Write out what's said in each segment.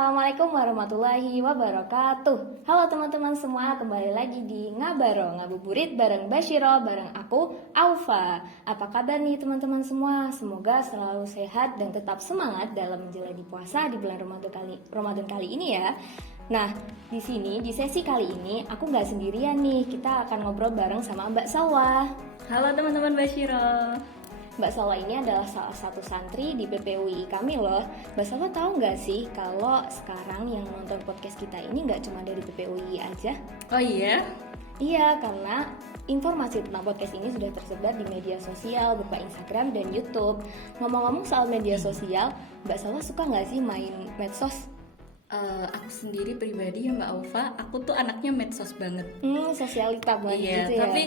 Assalamualaikum warahmatullahi wabarakatuh. Halo teman-teman semua, kembali lagi di Ngabaro, ngabuburit bareng Bashiro, bareng aku, Aufa. Apa kabar nih teman-teman semua? Semoga selalu sehat dan tetap semangat dalam menjalani puasa di bulan Ramadan kali ini ya. Nah, di sini di sesi kali ini aku nggak sendirian nih. Kita akan ngobrol bareng sama Mbak Salwa. Halo teman-teman Bashiro. Mbak Salwa ini adalah salah satu santri di PPUI kami loh. Mbak Salwa tahu nggak sih kalau sekarang yang nonton podcast kita ini nggak cuma dari PPUI aja? Oh iya? Iya, karena informasi tentang podcast ini sudah tersebar di media sosial berupa Instagram dan YouTube. Ngomong-ngomong soal media sosial, Mbak Salwa suka nggak sih main medsos? Aku sendiri pribadi ya Mbak Aufa, aku tuh anaknya medsos banget. Sosialita banget Iya, gitu ya. tapi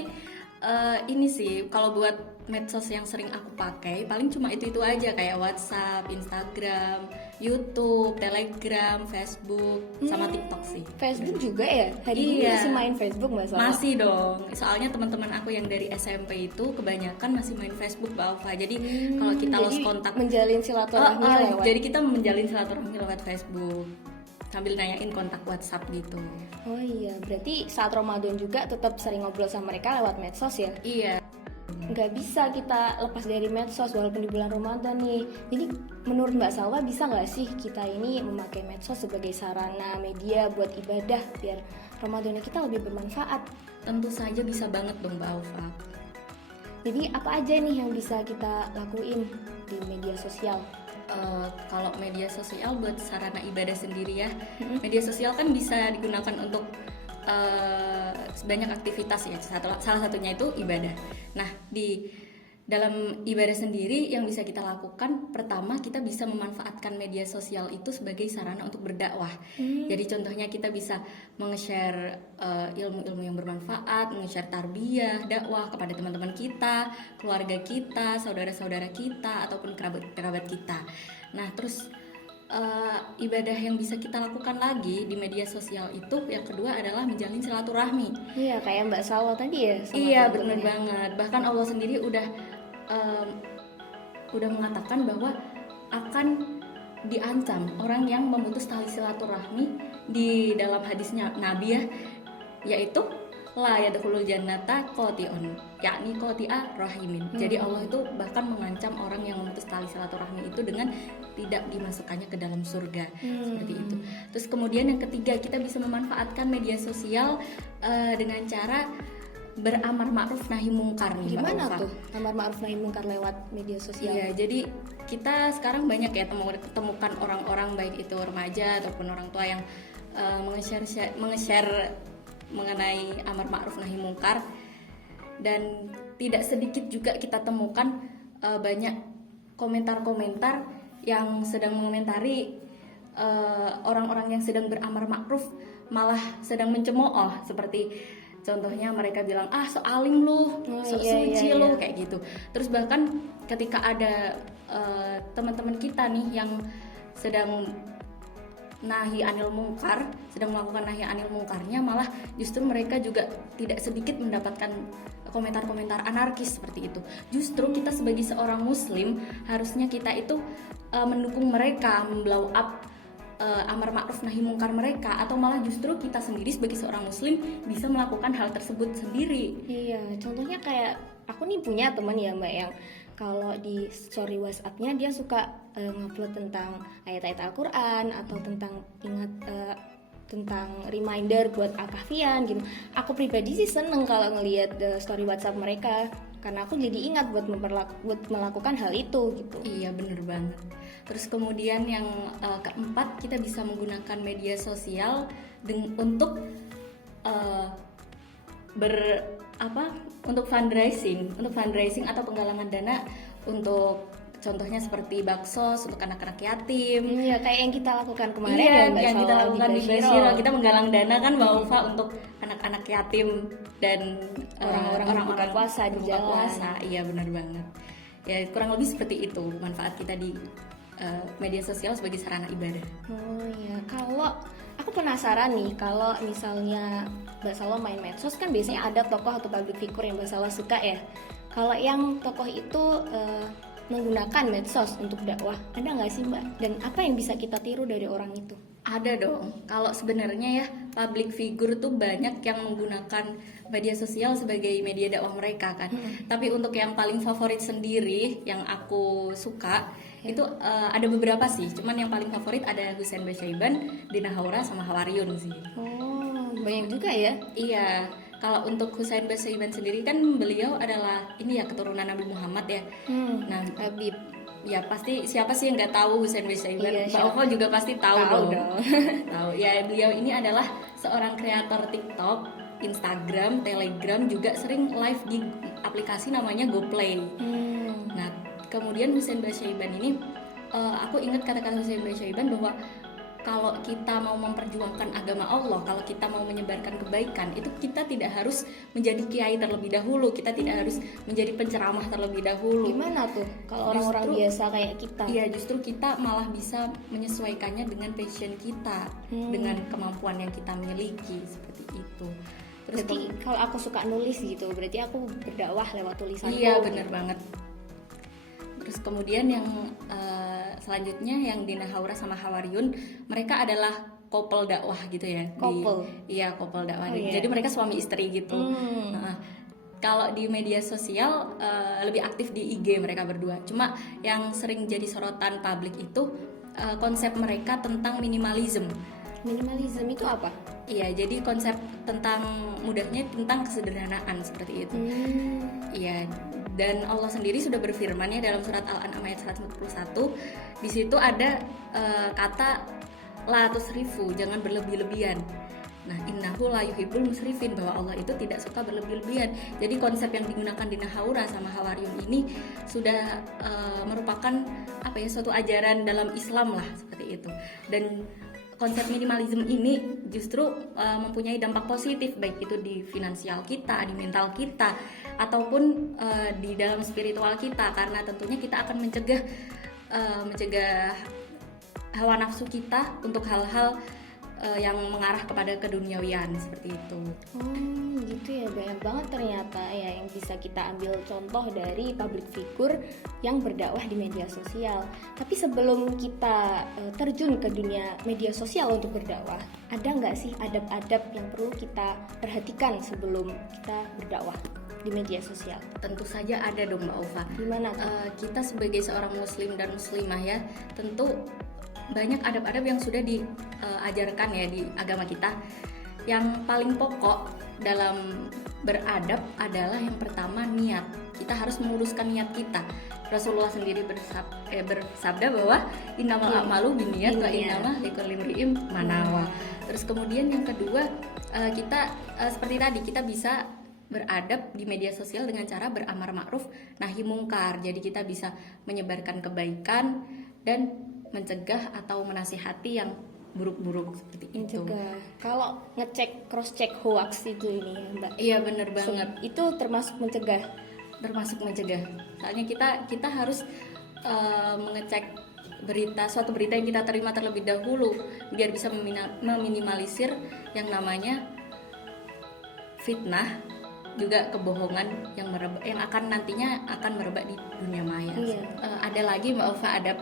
ini sih kalau buat medsos yang sering aku pakai paling cuma itu aja, kayak WhatsApp, Instagram, YouTube, Telegram, Facebook, sama TikTok sih. Facebook juga ya? Hari ini Iya. masih main Facebook Mbak Salwa? Masih dong, soalnya teman-teman aku yang dari SMP itu kebanyakan masih main Facebook Mbak Aufa. Jadi kalau kita Jadi lost kontak, menjalin silaturahmi lewat. jadi kita menjalin silaturahmi lewat Facebook sambil nanyain kontak WhatsApp gitu. Oh iya, berarti saat Ramadan juga tetap sering ngobrol sama mereka lewat medsos ya? Iya. Nggak bisa kita lepas dari medsos walaupun di bulan Ramadan nih. Jadi menurut Mbak Salwa bisa nggak sih kita ini memakai medsos sebagai sarana media buat ibadah biar Ramadannya kita lebih bermanfaat? Tentu saja bisa banget dong Mbak Aufa. Jadi apa aja nih yang bisa kita lakuin di media sosial? Kalau media sosial buat sarana ibadah sendiri ya, media sosial kan bisa digunakan untuk banyak aktivitas ya. Salah satunya itu ibadah. Nah, di dalam ibadah sendiri yang bisa kita lakukan, pertama kita bisa memanfaatkan media sosial itu sebagai sarana untuk berdakwah. Jadi contohnya kita bisa meng-share ilmu-ilmu yang bermanfaat, meng-share tarbiyah, dakwah kepada teman-teman kita, keluarga kita, saudara-saudara kita, ataupun kerabat-kerabat kita. Nah, terus ibadah yang bisa kita lakukan lagi di media sosial itu yang kedua adalah menjalin silaturahmi. Iya, kayak Mbak Salwa tadi ya. Sama Iya, teman-temannya. benar banget. Bahkan Allah sendiri udah mengatakan bahwa akan diancam orang yang memutus tali silaturahmi di dalam hadisnya Nabi ya, yaitu la yadkhulul jannata qati'un, yakni qati'a rahimin. Jadi Allah itu bahkan mengancam orang yang memutus tali silaturahmi itu dengan tidak dimasukkannya ke dalam surga. Seperti itu. Terus kemudian yang ketiga, kita bisa memanfaatkan media sosial dengan cara beramar ma'ruf nahi mungkar nih, Mbak Gimana Ulfa. tuh amar ma'ruf nahi mungkar lewat media sosial? Iya, jadi kita sekarang banyak ya temukan orang-orang baik itu remaja ataupun orang tua yang menge-share mengenai amar ma'ruf nahi mungkar, dan tidak sedikit juga kita temukan banyak komentar-komentar yang sedang mengomentari orang-orang yang sedang beramar ma'ruf malah sedang mencemooh, seperti contohnya mereka bilang so alim lu, so suci lu, kayak gitu. Terus bahkan ketika ada teman-teman kita nih yang sedang nahi anil mungkar, sedang melakukan nahi anil mungkarnya, malah justru mereka juga tidak sedikit mendapatkan komentar-komentar anarkis seperti itu. Justru kita sebagai seorang muslim harusnya kita itu mendukung mereka, memblow up amar ma'ruf nahi mungkar mereka, atau malah justru kita sendiri sebagai seorang muslim bisa melakukan hal tersebut sendiri. Iya, contohnya kayak aku nih punya teman ya Mbak yang kalau di story WhatsApp-nya dia suka ngupload tentang ayat-ayat Al-Quran atau tentang tentang reminder buat Al-Kahfian gitu. Aku pribadi sih seneng kalau ngelihat story WhatsApp mereka karena aku jadi ingat buat melakukan hal itu gitu. Iya, bener banget. Terus kemudian yang keempat, kita bisa menggunakan media sosial untuk untuk fundraising atau penggalangan dana untuk contohnya seperti baksos untuk anak-anak yatim. Iya, kayak yang kita lakukan kemarin Iya, ya Mbak yang kita Salwa lakukan di Bashiro, kita menggalang dana kan Mbak Ulfa untuk anak-anak yatim dan orang-orang buka puasa di berbuka jalan. puasa. Iya, benar banget. Ya, kurang lebih seperti itu manfaat kita di media sosial sebagai sarana ibadah. Oh iya, kalau aku penasaran nih, kalau misalnya Mbak Salwa main medsos kan biasanya ada tokoh atau public figure yang Mbak Salwa suka ya. Kalau yang tokoh itu menggunakan medsos untuk dakwah, ada nggak sih Mbak? Dan apa yang bisa kita tiru dari orang itu? Ada dong. Kalau sebenarnya ya public figure tuh banyak yang menggunakan media sosial sebagai media dakwah mereka kan. Tapi untuk yang paling favorit sendiri yang aku suka itu ada beberapa sih. Cuman yang paling favorit ada Husain Basyaiban, Dina Haura sama Hawaryun sih. Oh, banyak juga ya. Iya. Kalau untuk Husain Basyaiban sendiri kan beliau adalah ini ya keturunan Nabi Muhammad ya. Nah, Habib. ya pasti siapa sih yang nggak tahu Husain Basyaiban? Iya, Mbak siapa? Ova juga pasti tahu Tahu dong. dong. Tahu. Ya beliau ini adalah seorang kreator TikTok, Instagram, Telegram, juga sering live di aplikasi namanya GoPlay. Nah, kemudian Husain Basyaiban ini aku ingat kata-kata Husain Basyaiban bahwa kalau kita mau memperjuangkan agama Allah, kalau kita mau menyebarkan kebaikan, itu kita tidak harus menjadi kiai terlebih dahulu, kita tidak harus menjadi penceramah terlebih dahulu. Gimana tuh kalau orang-orang Justru- biasa kayak kita? Iya, justru kita malah bisa menyesuaikannya dengan passion kita, dengan kemampuan yang kita miliki seperti itu. Terus Berarti kalau aku suka nulis gitu, berarti aku berdakwah lewat tulisanku. iya benar banget. Terus kemudian yang selanjutnya yang Dina Haura sama Hawaryun, mereka adalah couple dakwah gitu ya. Couple? Iya, couple dakwah. Oh, iya. Jadi mereka suami istri gitu. Nah, kalau di media sosial lebih aktif di IG mereka berdua. Cuma yang sering jadi sorotan publik itu konsep mereka tentang minimalism. Minimalism itu apa? Iya, jadi konsep tentang mudahnya tentang kesederhanaan seperti itu. Iya, dan Allah sendiri sudah berfirman ya dalam surat Al-An'am ayat 141. Di situ ada kata la tusrifu, jangan berlebih-lebihan. Nah, innahu la yuhibbul musrifin, bahwa Allah itu tidak suka berlebih-lebihan. Jadi konsep yang digunakan Dina Haura sama Hawaryun ini sudah merupakan apa ya, suatu ajaran dalam Islam lah seperti itu. Dan konsep minimalism ini justru mempunyai dampak positif, baik itu di finansial kita, di mental kita, ataupun di dalam spiritual kita, karena tentunya kita akan mencegah hawa nafsu kita untuk hal-hal yang mengarah kepada keduniawian seperti itu. Gitu ya, banyak banget ternyata ya yang bisa kita ambil contoh dari public figure yang berdakwah di media sosial. Tapi sebelum kita terjun ke dunia media sosial untuk berdakwah, ada nggak sih adab-adab yang perlu kita perhatikan sebelum kita berdakwah di media sosial? Tentu saja ada dong Mbak Ova. Gimana tuh? Kita sebagai seorang muslim dan muslimah ya, tentu banyak adab-adab yang sudah diajarkan ya di agama kita. Yang paling pokok dalam beradab adalah yang pertama niat. Kita harus meluruskan niat kita. Rasulullah sendiri bersabda bahwa innamal a'malu binniyat wa innamal likulli imri'in ma nawa. Terus kemudian yang kedua, kita seperti tadi kita bisa beradab di media sosial dengan cara beramar ma'ruf nahi mungkar. Jadi kita bisa menyebarkan kebaikan dan mencegah atau menasihati yang buruk-buruk seperti itu. Mencegah. Kalau cross check hoax itu ini ya, Mbak. Iya benar banget. Itu termasuk mencegah. Termasuk mencegah. Soalnya kita harus mengecek suatu berita yang kita terima terlebih dahulu biar bisa meminimalisir yang namanya fitnah, juga kebohongan yang akan nantinya akan merebak di dunia maya. Iya. Ada lagi Mbak Ova adab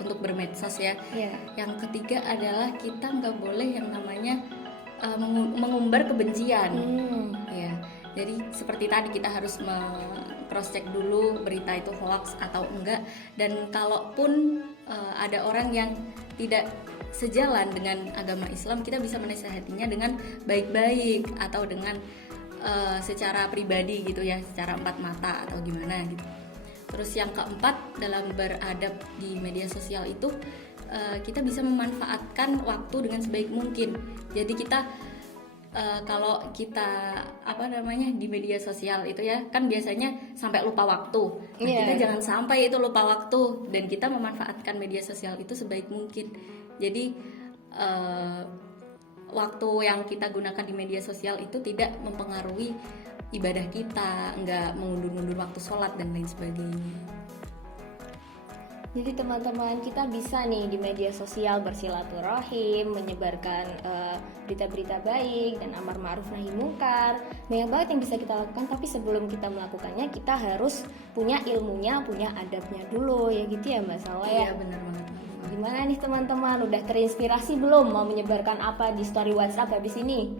untuk bermedsos ya. Iya. Yang ketiga adalah kita nggak boleh yang namanya mengumbar kebencian. Ya, jadi seperti tadi kita harus cross check dulu berita itu hoax atau enggak. Dan kalaupun ada orang yang tidak sejalan dengan agama Islam, kita bisa menasihatinya dengan baik-baik atau dengan secara pribadi gitu ya, secara empat mata atau gimana gitu. Terus yang keempat dalam beradab di media sosial itu kita bisa memanfaatkan waktu dengan sebaik mungkin. Jadi kita kalau kita di media sosial itu ya kan biasanya sampai lupa waktu. Nah, kita jangan sampai itu lupa waktu dan kita memanfaatkan media sosial itu sebaik mungkin. Jadi waktu yang kita gunakan di media sosial itu tidak mempengaruhi ibadah kita, nggak mengundur-undur waktu sholat dan lain sebagainya. Jadi teman-teman kita bisa nih di media sosial bersilaturahim, menyebarkan berita-berita baik dan amar ma'ruf nahi mungkar. Banyak banget yang bisa kita lakukan, tapi sebelum kita melakukannya kita harus punya ilmunya, punya adabnya dulu ya gitu ya Mbak Salwa ya. Iya benar banget. gimana nih teman-teman? Udah terinspirasi belum mau menyebarkan apa di story WhatsApp habis ini?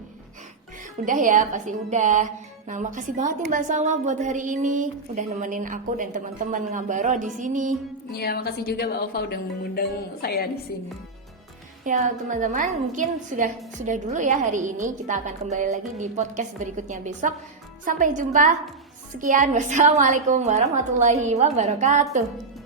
Udah ya, pasti udah. Nah, makasih banget nih Mbak Salwa buat hari ini udah nemenin aku dan teman-teman Ngabaro di sini. Ya, makasih juga Mbak Ova udah mengundang saya di sini. Ya teman-teman, mungkin sudah dulu ya hari ini. Kita akan kembali lagi di podcast berikutnya besok. Sampai jumpa. Sekian, wassalamualaikum warahmatullahi wabarakatuh.